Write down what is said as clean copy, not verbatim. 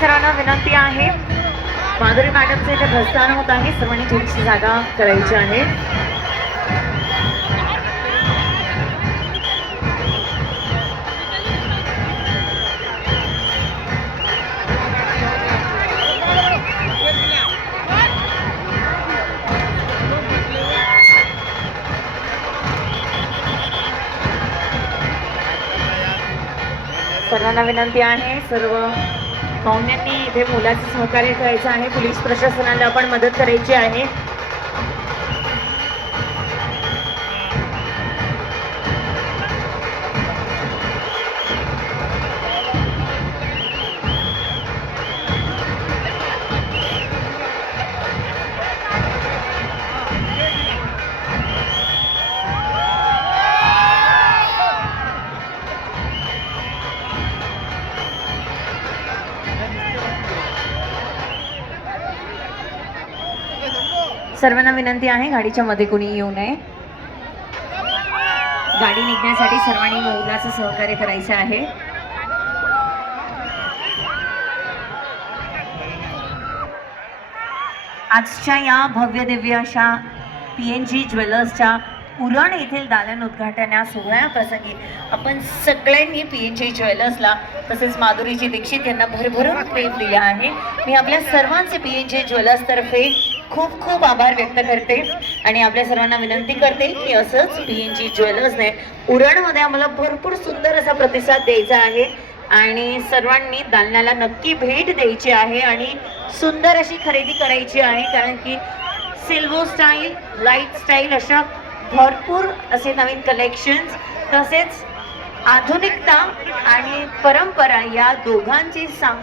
सर्वांना विनंती आहे, माधुरी मॅडमचे इथे प्रस्थान होत आहे, सर्वांनी थोडीशी जागा करायची आहे. सर्वांना विनंती आहे, सर्व पाहुण्यांनी इथे मुलाचं सहकार्य करायचं आहे. पोलीस प्रशासनाला आपण मदत करायची आहे. सर्वांना विनंती आहे, गाडीच्या मध्ये कोणी येऊ नये. गाडी निघण्यासाठी सर्वांनी मुलाचं सहकार्य करायचं आहे. आजच्या या भव्य दिव्य अशा PNG ज्वेलर्सच्या उरण येथील दालन उद्घाटन या सोहळ्याप्रसंगी आपण सगळ्यांनी PNG ज्वेलर्सला तसेच माधुरीजी दीक्षित यांना भरभरून प्रेम दिले आहे. मी आपल्या सर्वांचे PNG ज्वेलर्स तर्फे खूप खूप आभार व्यक्त करते आणि आपल्या सर्वांना विनंती करते की असंच PNG ज्वेलर्सने उरणमध्ये आम्हाला भरपूर सुंदर असा प्रतिसाद द्यायचा आहे आणि सर्वांनी दालनाला नक्की भेट द्यायची आहे आणि सुंदर अशी खरेदी करायची आहे, कारण की सिल्वर स्टाईल, लाईट स्टाईल अशा भरपूर असे नवीन कलेक्शन्स तसेच आधुनिकता आणि परंपरा या दोघांची सांगड